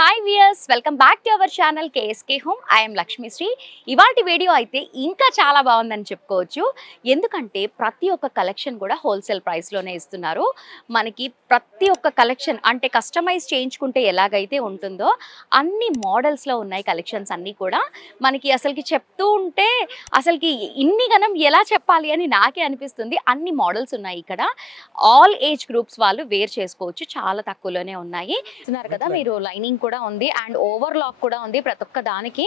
Hi viewers, welcome back to our channel KSK home. I'm Lakshmisri. ఇవాటి video అయితే ఇంకా చాలా బాగుందని చెప్పుకోవచ్చు. ఎందుకంటే ప్రతి ఒక్క కలెక్షన్ కూడా హోల్సేల్ ప్రైస్లోనే ఇస్తున్నారు. మనకి ప్రతి ఒక్క కలెక్షన్ అంటే కస్టమైజ్ చేయించుకుంటే ఎలాగైతే ఉంటుందో అన్ని మోడల్స్లో ఉన్నాయి కలెక్షన్స్ అన్నీ కూడా. మనకి అసలుకి చెప్తూ ఉంటే అసలుకి ఇన్ని గనం ఎలా చెప్పాలి అని నాకే అనిపిస్తుంది. అన్ని మోడల్స్ ఉన్నాయి ఇక్కడ. ఆల్ ఏజ్ గ్రూప్స్ వాళ్ళు వేర్ చేసుకోవచ్చు, చాలా తక్కువలోనే ఉన్నాయి. చూస్తున్నారు కదా మీరు, లైనింగ్ కూడా ఉంది అండ్ ఓవర్ లాక్ కూడా ఉంది. ప్రతి ఒక్క దానికి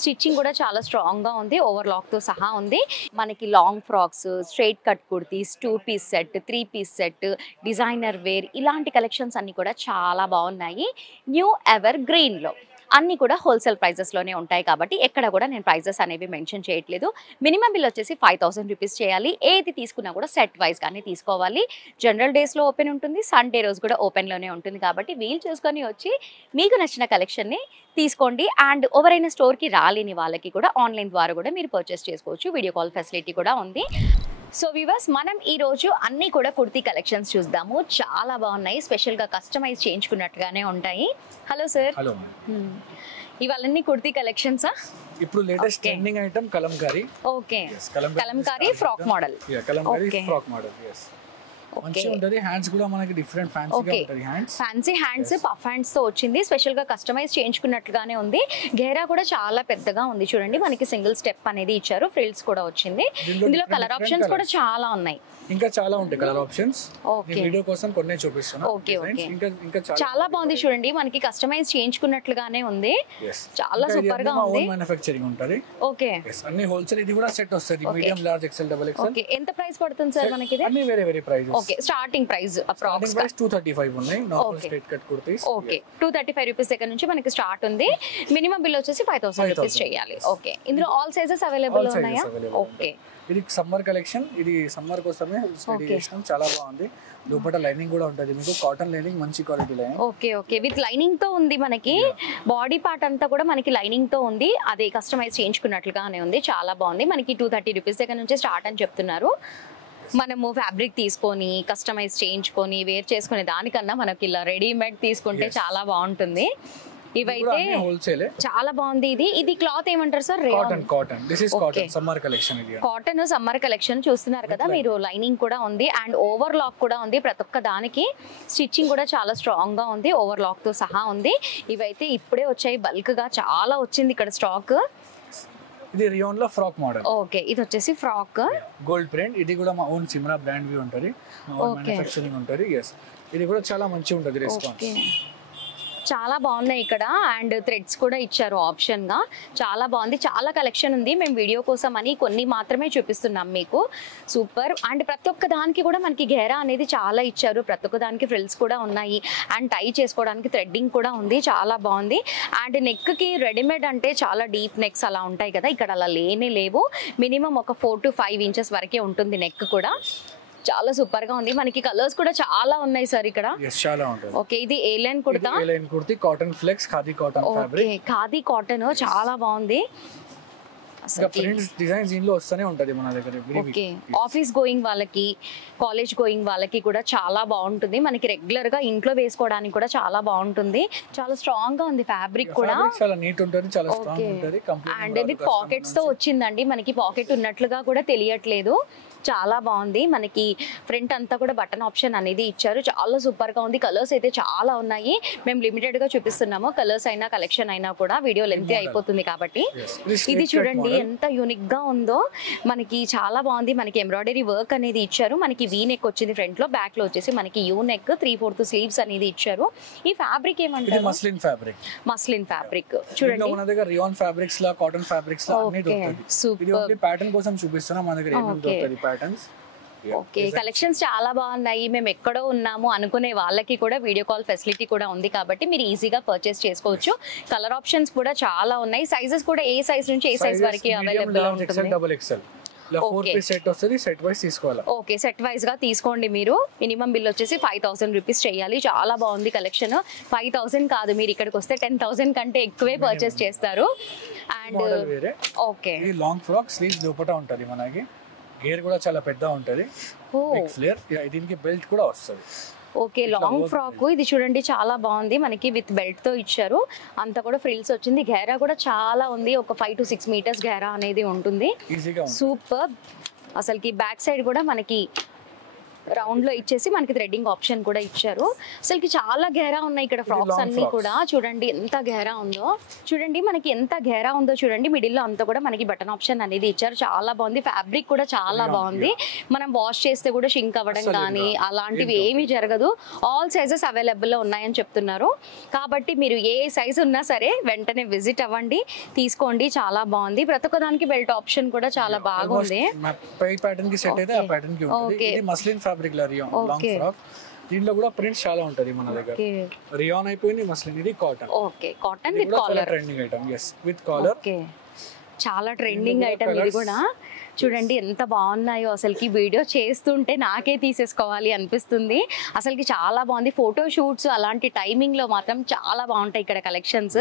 స్టిచ్చింగ్ కూడా చాలా స్ట్రాంగ్ గా ఉంది, ఓవర్ లాక్ తో సహా ఉంది. మనకి long frocks, straight cut kurtis, 2 piece set, 3 piece set, designer wear, ఇలాంటి కలెక్షన్స్ అన్ని కూడా చాలా బాగున్నాయి. న్యూ ఎవర్ గ్రీన్ లో అన్నీ కూడా హోల్సేల్ ప్రైజెస్లోనే ఉంటాయి కాబట్టి ఎక్కడ కూడా నేను ప్రైజెస్ అనేవి మెన్షన్ చేయట్లేదు. మినిమం బిల్ వచ్చేసి 5000 రూపీస్ చేయాలి. ఏది తీసుకున్నా కూడా సెట్ వైజ్ కానీ తీసుకోవాలి. జనరల్ డేస్లో ఓపెన్ ఉంటుంది, సండే రోజు కూడా ఓపెన్లోనే ఉంటుంది కాబట్టి వీలు చూసుకొని వచ్చి మీకు నచ్చిన కలెక్షన్ని తీసుకోండి. అండ్ ఎవరైనా స్టోర్కి రాలేని వాళ్ళకి కూడా ఆన్లైన్ ద్వారా కూడా మీరు పర్చేస్ చేసుకోవచ్చు. వీడియో కాల్ ఫెసిలిటీ కూడా ఉంది. సో వ్యూవర్స్, మనం ఈరోజు అన్నీ కూడా కుర్తీ కలెక్షన్స్ చూద్దాము. చాలా బాగున్నాయి, స్పెషల్గా కస్టమైజ్ చేయించుకున్నట్టుగానే ఉంటాయి. Hello sir. హలో. ఇవన్నీ కుర్తీ కలెక్షన్సా? ఇప్పుడు latest trending item Kalamkari. Okay, Kalamkari frock model. Kalamkari frock model. yes. మంచిగా ఉంటది. హ్యాండ్స్ కూడా మనకి డిఫరెంట్ ఫ్యాన్సీగా ఉంటది. ఫ్యాన్సీ హ్యాండ్స్, పఫ్ హ్యాండ్స్ తో వచ్చింది. స్పెషల్ గా కస్టమైజ్ చేయించుకున్నట్లుగానే ఉంది. గేరా కూడా చాలా పెద్దగా ఉంది. చూడండి, మనకి సింగిల్ స్టెప్ అనేది ఇచ్చారు, ఫ్రిల్స్ కూడా వచ్చింది. ఇందులో కలర్ ఆప్షన్స్ కూడా చాలా ఉన్నాయి. ఇంకా చాలా ఉంటాయి కలర్ ఆప్షన్స్. ఈ వీడియో కోసం కొన్ని చూపిస్తాను. ఓకే ఓకే, ఇంకా చాలా బాగుంది. చూడండి, మనకి కస్టమైజ్ చేయించుకున్నట్లుగానే ఉంది. చాలా సూపర్ గా ఉంది. మ్యానుఫ్యాక్చరింగ్ ఉంటది. ఓకే, అన్ని హోల్సేల్. ఇది కూడా సెట్ వస్తది, medium, large, XL, double XL. Okay, ఎంత ప్రైస్ పడుతుంది సార్ మనకి ఇది? అన్ని వేరే వేరే price. Okay, starting price approx 235 ఉన్నాయి. Normal straight cut kurtis. Okay, 235 rupees దగ్గర నుంచి మనకి స్టార్ట్ ఉంది. మినిమం బిల్ వచ్చేసి 5000 రూపీస్ చేయాలి. ఓకే, ఇందులో ఆల్ సైజెస్ అవైలబుల్ ఉన్నాయా? ఓకే, ఇది సమ్మర్ కలెక్షన్. ఇది సమ్మర్ కోసమే రెడీ చేసాం. చాలా బాగుంది. లోపల లైనింగ్ కూడా ఉంటది మీకు, కాటన్ లైనింగ్, మంచి quality lining. Okay okay, with lining తో ఉంది. మనకి బాడీ పార్ట్ అంతా కూడా మనకి లైనింగ్ తో ఉంది. అది కస్టమైజ్ చేయించుకున్నట్లుగానే ఉంది. చాలా బాగుంది. మనకి 230 రూపీస్ దగ్గర నుంచి స్టార్ట్ అని చెప్తున్నారు. మనము ఫ్యాబ్రిక్ తీసుకొని కస్టమైజ్ చేయించుకొని వేర్ చేసుకునే దానికన్నా మనకి ఇలా రెడీమేడ్ తీసుకుంటే చాలా బాగుంటుంది. ఇవైతే చాలా బాగుంది. ఇది క్లాత్ ఏమంటారు sir? Cotton. This is cotton summer collection. ఇది కాటన్ సమ్మర్ కలెక్షన్ చూస్తున్నారు కదా మీరు. లైనింగ్ కూడా ఉంది అండ్ ఓవర్ లాక్ కూడా ఉంది. ప్రతి ఒక్క దానికి స్టిచ్చింగ్ కూడా చాలా స్ట్రాంగ్ గా ఉంది, ఓవర్ లాక్ తో సహా ఉంది. ఇవైతే ఇప్పుడే వచ్చాయి, బల్క్ గా చాలా వచ్చింది ఇక్కడ స్టాక్. ఇది రియోన్ లో ఫ్రాక్ మోడల్. ఓకే, ఇది వచ్చేసి ఫ్రాక్ గోల్డ్ ప్రింట్. ఇది కూడా మా ఓన్ సిమ్రా బ్రాండ్ వి ఉంటది, మ్యానుఫ్యాక్చరింగ్ ఉంటది. yes, ఇది కూడా చాలా మంచిగా ఉంటది రెస్పాన్స్. చాలా బాగున్నాయి ఇక్కడ. అండ్ థ్రెడ్స్ కూడా ఇచ్చారు ఆప్షన్ గా. చాలా బాగుంది, చాలా కలెక్షన్ ఉంది. మేము వీడియో కోసం అని కొన్ని మాత్రమే చూపిస్తున్నాం మీకు. సూపర్. అండ్ ప్రతి ఒక్క దానికి కూడా మనకి గేరా అనేది చాలా ఇచ్చారు. ప్రతి ఒక్క దానికి ఫ్రిల్స్ కూడా ఉన్నాయి అండ్ టై చేసుకోవడానికి థ్రెడ్డింగ్ కూడా ఉంది. చాలా బాగుంది. అండ్ నెక్ కి రెడీమేడ్ అంటే చాలా డీప్ నెక్స్ అలా ఉంటాయి కదా, ఇక్కడ అలా లేనే లేవు. మినిమం ఒక 4 to 5 ఇంచెస్ వరకే ఉంటుంది నెక్ కూడా. చాలా సూపర్ గా ఉంది. మనకి కలర్స్ కూడా చాలా ఉన్నాయి సార్ ఇక్కడ. చాలా ఉంటాయి. ఓకే, ఇది A line kurta. A line kurti, cotton flex, khadi cotton fabric. Okay, khadi cotton చాలా బాగుంది. ప్రింట్స్ డిజైన్స్ దీనిలో వస్తూనే ఉంటది మన దగ్గర. ఓకే, ఆఫీస్ గోయింగ్ వాళ్ళకి, కాలేజ్ గోయింగ్ వాళ్ళకి కూడా చాలా బాగుంటుంది. మనకి రెగ్యులర్ గా ఇంట్లో వేసుకోవడానికి కూడా చాలా బాగుంటుంది. చాలా స్ట్రాంగ్ గా ఉంది ఫ్యాబ్రిక్ కూడా. చాలా నీట్ ఉంటుంది, చాలా స్ట్రాంగ్ ఉంటుంది. అండ్ విత్ పాకెట్స్ తో వచ్చిందండి. మనకి పాకెట్ ఉన్నట్లుగా కూడా తెలియట్లేదు. చాలా బాగుంది. మనకి ఫ్రంట్ అంతా కూడా బటన్ ఆప్షన్ అనేది ఇచ్చారు. చాలా సూపర్ గా ఉంది. కలర్స్ అయితే చాలా ఉన్నాయి. మేము లిమిటెడ్ గా చూపిస్తున్నాము. కలర్స్ అయినా కలెక్షన్ అయినా కూడా వీడియో లెంత్ అయిపోతుంది కాబట్టి. ఇది చూడండి ఎంత యూనిక్ గా ఉందో. మనకి చాలా బాగుంది. మనకి ఎంబ్రాయిడరీ వర్క్ అనేది ఇచ్చారు. మనకి వీ నెక్ వచ్చింది ఫ్రంట్ లో, బ్యాక్ లో వచ్చేసి మనకి యూ నెక్, 3/4 స్లీవ్స్ అనేది ఇచ్చారు. ఈ ఫ్యాబ్రిక్ ఏమంటారు? Muslin fabric. మస్లిన్ ఫ్యాబ్రిక్ చూడండి. మన దగ్గర రియాన్ ఫ్యాబ్రిక్స్ లా, కాటన్ ఫ్యాబ్రిక్స్ లా అన్ని దొరుకుతాయి. ఇది ఓన్లీ ప్యాటర్న్ కోసం చూపిస్తున్నా. మన దగ్గర ఏమేమి దొరుకుతాయి ప్యాటర్న్స్. ఓకే, కలెక్షన్స్ చాలా బాగున్నాయి. మేము ఎక్కడో ఉన్నాము అనుకునే వాళ్ళకి కూడా వీడియో కాల్ ఫెసిలిటీ కూడా ఉంది కాబట్టి మీరు ఈజీగా పర్చేస్ చేసుకోవచ్చు. కలర్ ఆప్షన్స్ కూడా చాలా ఉన్నాయి. సైజెస్ కూడా ఏ సైజ్ నుంచి ఏ సైజ్ వరకు అవైలబుల్ ఉంటుంది? Double XL. 4 పీస్ సెట్ వస్తుంది. సెట్ వైస్ తీసుకోవాలి. ఓకే, సెట్ వైస్ గా తీసుకోండి మీరు. మినిమం బిల్ వచ్చేసి 5000 రూపీస్ చేయాలి. చాలా బాగుంది కలెక్షన్. 5000 కాదు, మీరు ఇక్కడికి వస్తే 10,000 కంటే ఎక్కువే పర్చేస్ చేస్తారు. అండ్ ఓకే, ఈ లాంగ్ ఫ్రాక్ స్లీవ్స్ లోపట ఉంటది. మనకి గేర్ కూడా చాలా పెద్ద ఉంటది. ఫ్లేర్. దీనికి బెల్ట్ కూడా వస్తుంది. Okay, long frock. ఇది చూడండి చాలా బాగుంది, మనకి విత్ బెల్ట్ తో ఇచ్చారు, అంతా కూడా ఫ్రిల్స్ వచ్చింది. గేరా కూడా చాలా ఉంది, ఒక 5 to 6 meters గేరా అనేది ఉంటుంది. సూపర్. అసలుకి బ్యాక్ సైడ్ కూడా మనకి రౌండ్ లో ఇచ్చేసి మనకి థ్రెడ్డింగ్ ఆప్షన్ కూడా ఇచ్చారు. అసలుకి చాలా గేరా ఉన్నాయి ఇక్కడ ఫ్రాక్స్ అన్ని కూడా. చూడండి ఎంత గేరా ఉందో, చూడండి మనకి ఎంత గేరా ఉందో చూడండి. మిడిల్ లో అంతా కూడా మనకి బటన్ ఆప్షన్ అనేది ఇచ్చారు, చాలా బాగుంది. ఫ్యాబ్రిక్ కూడా చాలా బాగుంది, మనం వాష్ చేస్తే కూడా షింక్ అవ్వడం కానీ అలాంటివి ఏమీ జరగదు. ఆల్ సైజెస్ అవైలబుల్ లో ఉన్నాయని చెప్తున్నారు, కాబట్టి మీరు ఏ సైజ్ ఉన్నా సరే వెంటనే విజిట్ అవ్వండి, తీసుకోండి. చాలా బాగుంది, ప్రతి ఒక్క దానికి బెల్ట్ ఆప్షన్ కూడా చాలా బాగుంది. దీంట్లో కూడా ప్రింట్స్ చాలా ఉంటది మన దగ్గర. రియాన్ అయిపోయింది, మస్లిన్, ఇది cotton. Okay, cotton with collar, trending item. yes, with collar. Okay, చాలా ట్రెండింగ్ ఐటమ్ ఇది కూడా. చూడండి ఎంత బాగున్నాయో, అసలుకి వీడియో చేస్తుంటే నాకే తీసేసుకోవాలి అనిపిస్తుంది. అసలుకి చాలా బాగుంది. ఫోటో షూట్స్ అలాంటి టైమింగ్లో మాత్రం చాలా బాగుంటాయి ఇక్కడ కలెక్షన్స్.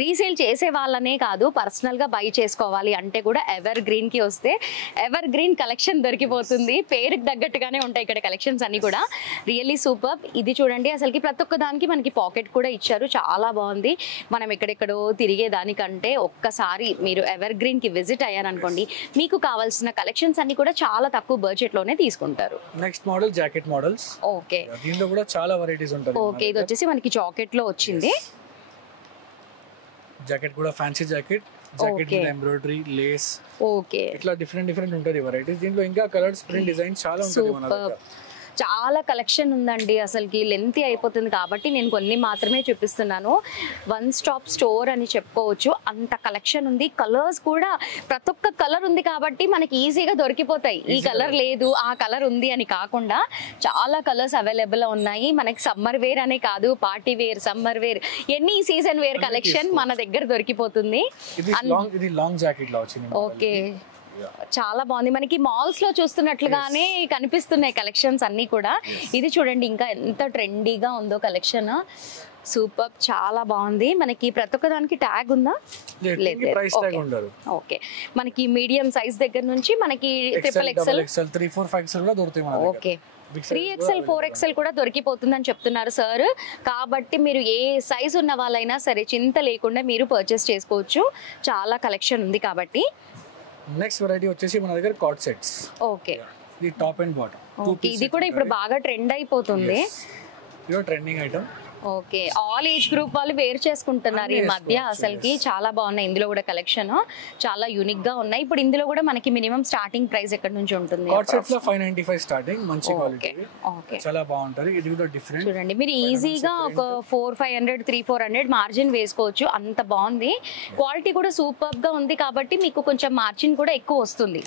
రీసేల్ చేసే వాళ్ళనే కాదు, పర్సనల్గా బై చేసుకోవాలి అంటే కూడా ఎవర్ గ్రీన్కి వస్తే ఎవర్ గ్రీన్ కలెక్షన్ దొరికిపోతుంది. పేరుకి తగ్గట్టుగానే ఉంటాయి ఇక్కడ కలెక్షన్స్ అన్ని కూడా. Really super. ఇది చూడండి, అసలుకి ప్రతి ఒక్క దానికి మనకి పాకెట్ కూడా ఇచ్చారు, చాలా బాగుంది. మనం ఎక్కడెక్కడో తిరిగే దానికంటే ఒక్కసారి మీరు ఎవర్ గ్రీన్కి విజిట్ అయ్యారనుకోండి, మీకు కావాల్సిన కలెక్షన్స్ అన్ని కూడా చాలా తక్కువ బడ్జెట్ లోనే తీసుకుంటారు. Next model jacket models. Okay, దీనిలో కూడా చాలా వెరైటీస్ ఉంటాయి. ఓకే, ఇది వచ్చేసి మనకి జాకెట్ లో వచ్చింది. జాకెట్ కూడా ఫ్యాన్సీ జాకెట్, జాకెట్ మీద ఎంబ్రాయిడరీ, లేస్, ఓకే, ఇట్లా డిఫరెంట్ ఉంటది వెరైటీస్. దీంట్లో ఇంకా కలర్స్, ప్రింట్, డిజైన్ చాలా ఉంటుంది మన దగ్గర. చాలా కలెక్షన్ ఉందండి, అసలుకి లెంతీ అయిపోతుంది కాబట్టి నేను కొన్ని మాత్రమే చూపిస్తున్నాను. వన్ స్టాప్ స్టోర్ అని చెప్పుకోవచ్చు, అంత కలెక్షన్ ఉంది. కలర్స్ కూడా ప్రతి ఒక్క కలర్ ఉంది కాబట్టి మనకి ఈజీగా దొరికిపోతాయి. ఈ కలర్ లేదు, ఆ కలర్ ఉంది అని కాకుండా చాలా కలర్స్ అవైలబుల్ ఉన్నాయి. మనకి సమ్మర్ వేర్ అనే కాదు, పార్టీ వేర్, సమ్మర్ వేర్, ఎన్ని సీజన్ వేర్ కలెక్షన్ మన దగ్గర దొరికిపోతుంది. ఓకే, చాలా బాగుంది. మనకి మాల్స్ లో చూస్తున్నట్లుగానే కనిపిస్తున్నాయి కలెక్షన్స్ అన్ని కూడా. ఇది చూడండి ఇంకా ఎంత ట్రెండీగా ఉందో కలెక్షన్. సూపర్, చాలా బాగుంది. మనకి ప్రతి ఒక్క దానికి ట్యాగ్ ఉందా? ఓకే, మనకి మీడియం సైజ్ దగ్గర నుంచి మనకి ట్రిపుల్ ఎక్సెల్, 3, 4, 5 కూడా దొరుకుతాయి మన దగ్గర. ఓకే, 3XL 4XL కూడా దొరికిపోతుందని చెప్తున్నారు సార్. కాబట్టి మీరు ఏ సైజ్ ఉన్న వాళ్ళైనా సరే చింత లేకుండా మీరు పర్చేస్ చేసుకోవచ్చు, చాలా కలెక్షన్ ఉంది కాబట్టి. నెక్స్ట్ వెరైటీ వచ్చేసి మన దగ్గర కార్డ్ సెట్స్. ఓకే, ఇది టాప్ అండ్ బాటమ్. ఓకే, ఇది కూడా ఇప్పుడు బాగా ట్రెండ్ అయిపోతుంది. ఇది trending item. Okay, all age group వాళ్ళు వేర్ చేసుకుంటున్నారు ఈ మధ్య. అసలుకి చాలా బాగున్నాయి ఇందులో కూడా కలెక్షన్, చాలా యూనిక్ గా ఉన్నాయి. ఇప్పుడు ఇందులో కూడా మనకి మినిమం స్టార్టింగ్ ప్రైస్ ఎక్కడ నుంచి ఉంటుంది? కార్డ్ సెట్స్ లో 595 స్టార్టింగ్, మంచి క్వాలిటీ, చాలా బాగుంటది. ఇది కూడా డిఫరెంట్. చూడండి, మీరు ఈజీగా ఒక 400-500, 300-400 మార్జిన్ వేసుకోవచ్చు, అంత బాగుంది. క్వాలిటీ కూడా సూపర్ గా ఉంది కాబట్టి మీకు కొంచెం మార్జిన్ కూడా ఎక్కువ వస్తుంది.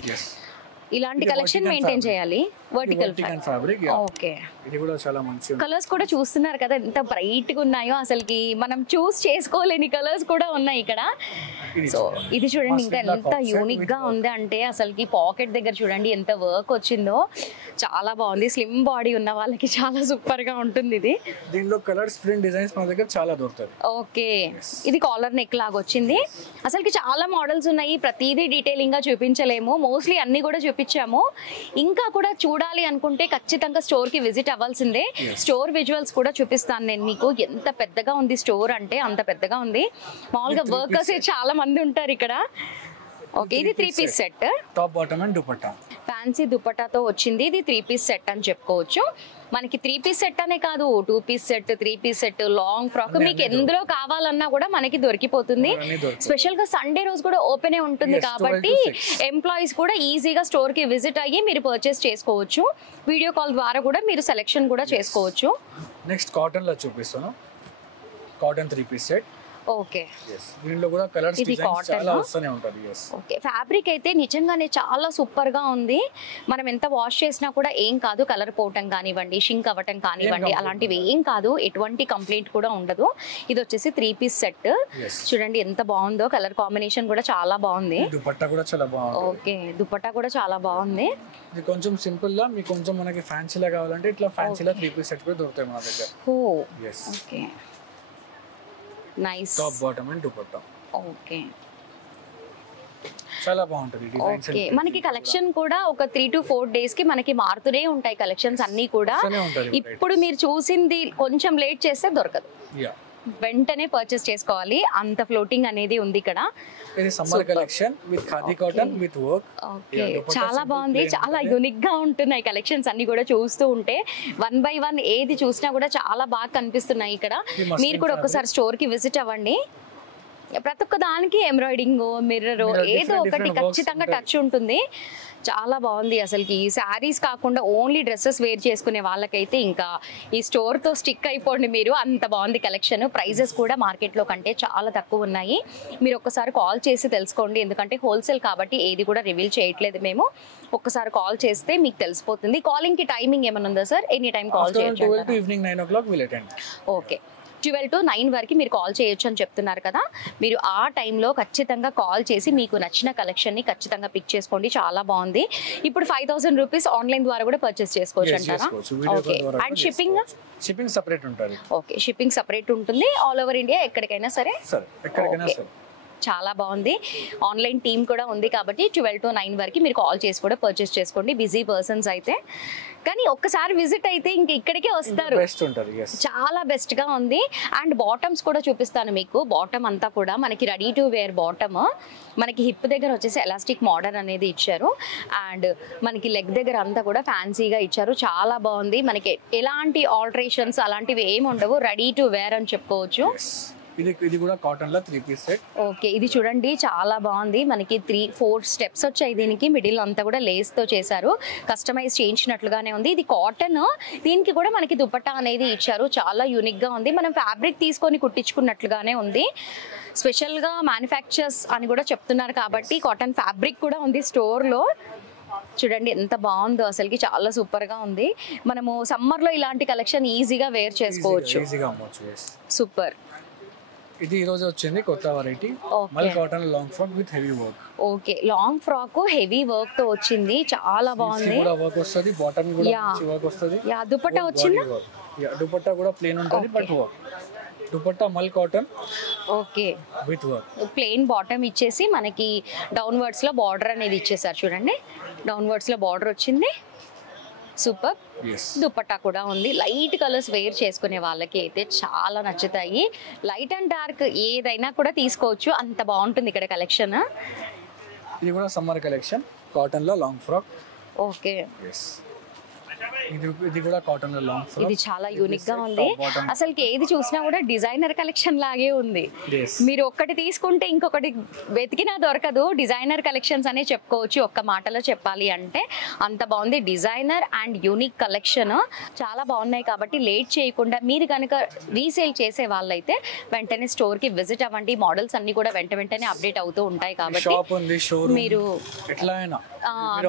ఇలాంటి కలెక్షన్ మెయింటైన్ చేయాలి. Vertical fabric. ఓకే, ఇది కూడా చాలా మంచి. కలర్స్ కూడా చూస్తున్నారు కదా ఎంత బ్రైట్ గా ఉన్నాయో, అసలుకి మనం చూస్ చేసుకోలేని కలర్స్ కూడా ఉన్నాయి ఇక్కడ. సో ఇది చూడండి ఇంకా ఎంత యూనిక్ గా ఉంది అంటే, అసలుకి పాకెట్ దగ్గర చూడండి ఎంత వర్క్ వచ్చిందో, చాలా బాగుంది. స్లిమ్ బాడీ ఉన్న వాళ్ళకి చాలా సూపర్ గా ఉంటుంది ఇది. దీనిలో కలర్స్, ప్రింట్, డిజైన్స్ మన దగ్గర చాలా దొరుకుతాయి. ఓకే, ఇది కాలర్ నెక్ లాగా వచ్చింది. అసలుకి చాలా మోడల్స్ ఉన్నాయి, ప్రతిదీ డీటెయిలింగ్ గా చూపించలేము, మోస్ట్లీ అన్ని కూడా చూపించాము. ఇంకా కూడా చూడాలి అనుకుంటే ఖచ్చితంగా స్టోర్ కి విజిట్ అవ్వాల్సిందే. స్టోర్ విజువల్స్ కూడా చూపిస్తాను నేను మీకు. ఎంత పెద్దగా ఉంది స్టోర్ అంటే అంత పెద్దగా ఉంది. మామూలుగా వర్కర్స్ చాలా మంది ఉంటారు ఇక్కడ. ఓకే, ఇది 3 piece set, top bottom and dupatta, fancy దుపట్టాతో వచ్చింది. ఇది 3 పీస్ సెట్ అని చెప్పుకోవచ్చు. మనకి 3 పీస్ సెట్ అనే కాదు, 2 piece set, 3 piece set, long frock, మీకు ఎందులో కావాలన్నా కూడా మనకి దొరికిపోతుంది. స్పెషల్ గా సండే రోజు కూడా ఓపెన్ ఉంటుంది కాబట్టి ఎంప్లాయీస్ కూడా ఈజీగా స్టోర్ కి విజిట్ అయ్యి మీరు పర్చేస్ చేసుకోవచ్చు. వీడియో కాల్ ద్వారా కూడా మీరు సెలెక్షన్ కూడా చేసుకోవచ్చు. నెక్స్ట్ కాటన్ లో చూపిస్తాను, కాటన్ 3 పీస్ సెట్. ఓకే, దీనిలో కూడా కలర్స్, డిజైన్స్ చాలా వస్తూనే ఉంటది. ఓకే, ఫ్యాబ్రిక్ అయితే నిజంగానే చాలా సూపర్ గా ఉంది. మనం ఎంత వాష్ చేసినా కూడా ఏం కాదు, కలర్ పోవటం కానివ్వండి, షింక్ అవ్వటం కానివ్వండి, అలాంటివి ఏం కాదు, ఎటువంటి కంప్లైంట్ కూడా ఉండదు. ఇది వచ్చేసి 3 పీస్ సెట్. చూడండి ఎంత బాగుందో, కలర్ కాంబినేషన్ కూడా చాలా బాగుంది. దుపట్టా కూడా చాలా బాగుంది. ఓకే, దుపట్టా కూడా చాలా బాగుంది. ఇది కొంచెం సింపుల్ గా, మీకు కొంచెం మనకి ఫ్యాన్సీలా కావాలంటే ఇట్లా ఫ్యాన్సీలా 3 పీస్ సెట్ కూడా దొరుకుతాయి మన దగ్గర. Okay, nice. Top bottom and dupatta. Okay, చాలా బాగుంటది డిజైన్స్. ఓకే, మనకి కలెక్షన్ కూడా ఒక 3 to 4 days కి మనకి మారుతూనే ఉంటాయి కలెక్షన్స్ అన్ని కూడా. ఇప్పుడు మీరు చూసింది కొంచెం లేట్ చేస్తే దొరకదు, వెంటనే పర్చేస్ చేసుకోవాలి, అంత ఫ్లోటింగ్ అనేది ఉంది ఇక్కడ. ఇది summer collection with khadi cotton with work. Okay, చాలా బాగుంది, చాలా యూనిక్ గా ఉంటున్నాయి కలెక్షన్స్ అన్ని కూడా. చూస్తూ ఉంటే 1 by 1 ఏది చూసినా కూడా చాలా బాగా కనిపిస్తున్నాయి ఇక్కడ. మీరు కూడా ఒకసారి స్టోర్ కి విజిట్ అవ్వండి. ప్రతి ఒక్క దానికి ఎంబ్రాయిడింగ్, మిర్రర్ ఏదో ఒకటి ఖచ్చితంగా టచ్ ఉంటుంది. చాలా బాగుంది అసలుకి. ఈ శారీస్ కాకుండా ఓన్లీ డ్రెస్సెస్ వేర్ చేసుకునే వాళ్ళకైతే ఇంకా ఈ స్టోర్తో స్టిక్ అయిపోండి మీరు, అంత బాగుంది కలెక్షన్. ప్రైజెస్ కూడా మార్కెట్లో కంటే చాలా తక్కువ ఉన్నాయి. మీరు ఒక్కసారి కాల్ చేసి తెలుసుకోండి, ఎందుకంటే హోల్సేల్ కాబట్టి ఏది కూడా రివీల్ చేయట్లేదు మేము. ఒక్కసారి కాల్ చేస్తే మీకు తెలిసిపోతుంది. కాలింగ్ కి టైమింగ్ ఏమైనా ఉందా సార్? ఎనీ టైం కాల్ చేయొచ్చు? Evening 9 o'clock we'll attend. Okay, 12 to 9 వరకు మీరు కాల్ చేయొచ్చు అని చెప్తున్నారు కదా. మీరు ఆ టైంలో ఖచ్చితంగా కాల్ చేసి మీకు నచ్చిన కలెక్షన్ని ఖచ్చితంగా పిక్ చేసుకోండి. చాలా బాగుంది. ఇప్పుడు 5,000 రూపీస్ ఆన్లైన్ ద్వారా కూడా పర్చేస్ చేసుకోవచ్చు అంటారా? ఓకే, అండ్ షిప్పింగ్ సెపరేట్ ఉంటుంది. ఓకే, షిప్పింగ్ సెపరేట్ ఉంటుంది ఆల్ ఓవర్ ఇండియా, ఎక్కడికైనా సరే. ఎక్కడికైనా సరే. చాలా బాగుంది. ఆన్లైన్ టీమ్ కూడా ఉంది కాబట్టి 12 to 9 వరకు మీరు కాల్ చేసి కూడా పర్చేస్ చేసుకోండి, బిజీ పర్సన్స్ అయితే. కానీ ఒక్కసారి విజిట్ అయితే ఇంక ఇక్కడికే వస్తారు, చాలా బెస్ట్ గా ఉంది. అండ్ బాటమ్స్ కూడా చూపిస్తాను మీకు. బాటమ్ అంతా కూడా మనకి రెడీ టు వేర్ బాటమ్. మనకి హిప్ దగ్గర వచ్చేసి ఎలాస్టిక్ మోడల్ అనేది ఇచ్చారు, అండ్ మనకి లెగ్ దగ్గర అంతా కూడా ఫ్యాన్సీగా ఇచ్చారు. చాలా బాగుంది. మనకి ఎలాంటి ఆల్టరేషన్స్ అలాంటివి ఏమి ఉండవు, రెడీ టు వేర్ అని చెప్పుకోవచ్చు. ఇది కూడా కాటన్ లో 3 piece సెట్. ఓకే, ఇది చూడండి చాలా బాగుంది. మనకి 3-4 స్టెప్స్ వచ్చాయి దీనికి. మిడిల్ అంతా కూడా లేస్ తో చేశారు, కస్టమైజ్ చేయించినట్లుగానే ఉంది. ఇది కాటన్, దీనికి కూడా మనకి దుపట్టా అనేది ఇచ్చారు. చాలా యూనిక్ గా ఉంది. మనం ఫ్యాబ్రిక్ తీసుకొని కుట్టించుకున్నట్లుగానే ఉంది. స్పెషల్ గా మ్యానుఫ్యాక్చర్స్ అని కూడా చెప్తున్నారు కాబట్టి కాటన్ ఫ్యాబ్రిక్ కూడా ఉంది స్టోర్ లో. చూడండి ఎంత బాగుందో అసలుకి, చాలా సూపర్ గా ఉంది. మనము సమ్మర్ లో ఇలాంటి కలెక్షన్ ఈజీగా వేర్ చేసుకోవచ్చు. సూపర్. ఇది ఈ రోజు వచ్చింది కొత్త వెరైటీ, మల్ cotton long frock with heavy work. Okay, long frock heavy work తో వచ్చింది, చాలా బాగుంది. కూడా వర్క్ వస్తది, బాటమ్ కూడా మంచి వర్క్ వస్తది. యా, దుపట్టా వచ్చింది. యా, దుపట్టా కూడా ప్లేన్ ఉంటది బట్ వర్క్. దుపట్టా మల్ cotton okay with work. Plain bottom ఇచ్చేసి మనకి డౌన్వర్డ్స్ లో బార్డర్ అనేది ఇచ్చేసారు. చూడండి డౌన్వర్డ్స్ లో బార్డర్ వచ్చింది. సూపర్. దుపట్టా కూడా ఉంది. లైట్ కలర్స్ వేర్ చేసుకునే వాళ్ళకి అయితే చాలా నచ్చుతాయి. లైట్ అండ్ డార్క్ ఏదైనా కూడా తీసుకోవచ్చు, అంత బాగుంటుంది ఇక్కడ కలెక్షన్. ఇది కూడా సమ్మర్ కలెక్షన్, కాటన్ లో లాంగ్ ఫ్రాక్. ఓకే, ఇది కూడా కాటన్ లో లాంగ్ ఫ్రాక్. ఇది చాలా యూనిక్ గా ఉంది. అసలు ఏది చూసినా కూడా డిజైనర్ కలెక్షన్ లాగే ఉంది. మీరు ఒక్కటి తీసుకుంటే ఇంకొకటి వెతికినా దొరకదు. డిజైనర్ కలెక్షన్స్ అనే చెప్పుకోవచ్చు ఒక్క మాటలో చెప్పాలి అంటే. అంత బాగుంది. డిజైనర్ అండ్ యూనిక్ కలెక్షన్ చాలా బాగున్నాయి. కాబట్టి లేట్ చేయకుండా మీరు కనుక రీసేల్ చేసే వాళ్ళైతే వెంటనే స్టోర్ కి విజిట్ అవ్వండి. మోడల్స్ అన్ని కూడా వెంటనే అప్డేట్ అవుతూ ఉంటాయి కాబట్టి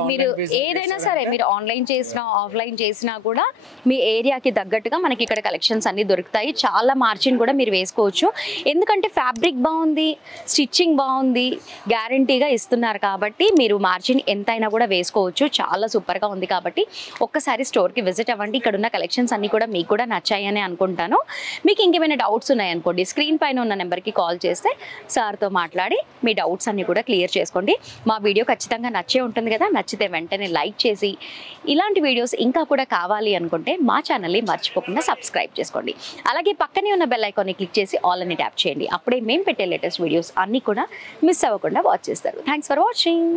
మీరు ఏదైనా సరే, మీరు ఆన్లైన్ చేసినా ఆఫ్లైన్ చేసినా కూడా మీ ఏరియాకి తగ్గట్టుగా మనకి ఇక్కడ కలెక్షన్స్ అన్ని దొరుకుతాయి. చాలా మార్జిన్ కూడా మీరు వేసుకోవచ్చు, ఎందుకంటే ఫ్యాబ్రిక్ బాగుంది, స్టిచ్చింగ్ బాగుంది, గ్యారంటీగా ఇస్తున్నారు కాబట్టి మీరు మార్జిన్ ఎంతైనా కూడా వేసుకోవచ్చు. చాలా సూపర్గా ఉంది. కాబట్టి ఒక్కసారి స్టోర్కి విజిట్ అవ్వండి. ఇక్కడ ఉన్న కలెక్షన్స్ అన్ని కూడా మీకు కూడా నచ్చాయని అనుకుంటాను. మీకు ఇంకేమైనా డౌట్స్ ఉన్నాయనుకోండి, స్క్రీన్ పైన ఉన్న నెంబర్కి కాల్ చేస్తే సార్తో మాట్లాడి మీ డౌట్స్ అన్ని కూడా క్లియర్ చేసుకోండి. మా వీడియో ఖచ్చితంగా నచ్చే ఉంటుంది కదా. నచ్చితే వెంటనే లైక్ చేసి ఇలాంటి వీడియోస్ ఇంకా కూడా కావాలి అనుకుంటే మా ఛానల్ని మర్చిపోకుండా సబ్స్క్రైబ్ చేసుకోండి. అలాగే పక్కనే ఉన్న బెల్ ఐకాన్ని క్లిక్ చేసి ఆల్ అని ట్యాప్ చేయండి. అప్పుడే మేము పెట్టే లేటెస్ట్ వీడియోస్ అన్నీ కూడా మిస్ అవ్వకుండా వాచ్ చేస్తారు. Thanks for watching.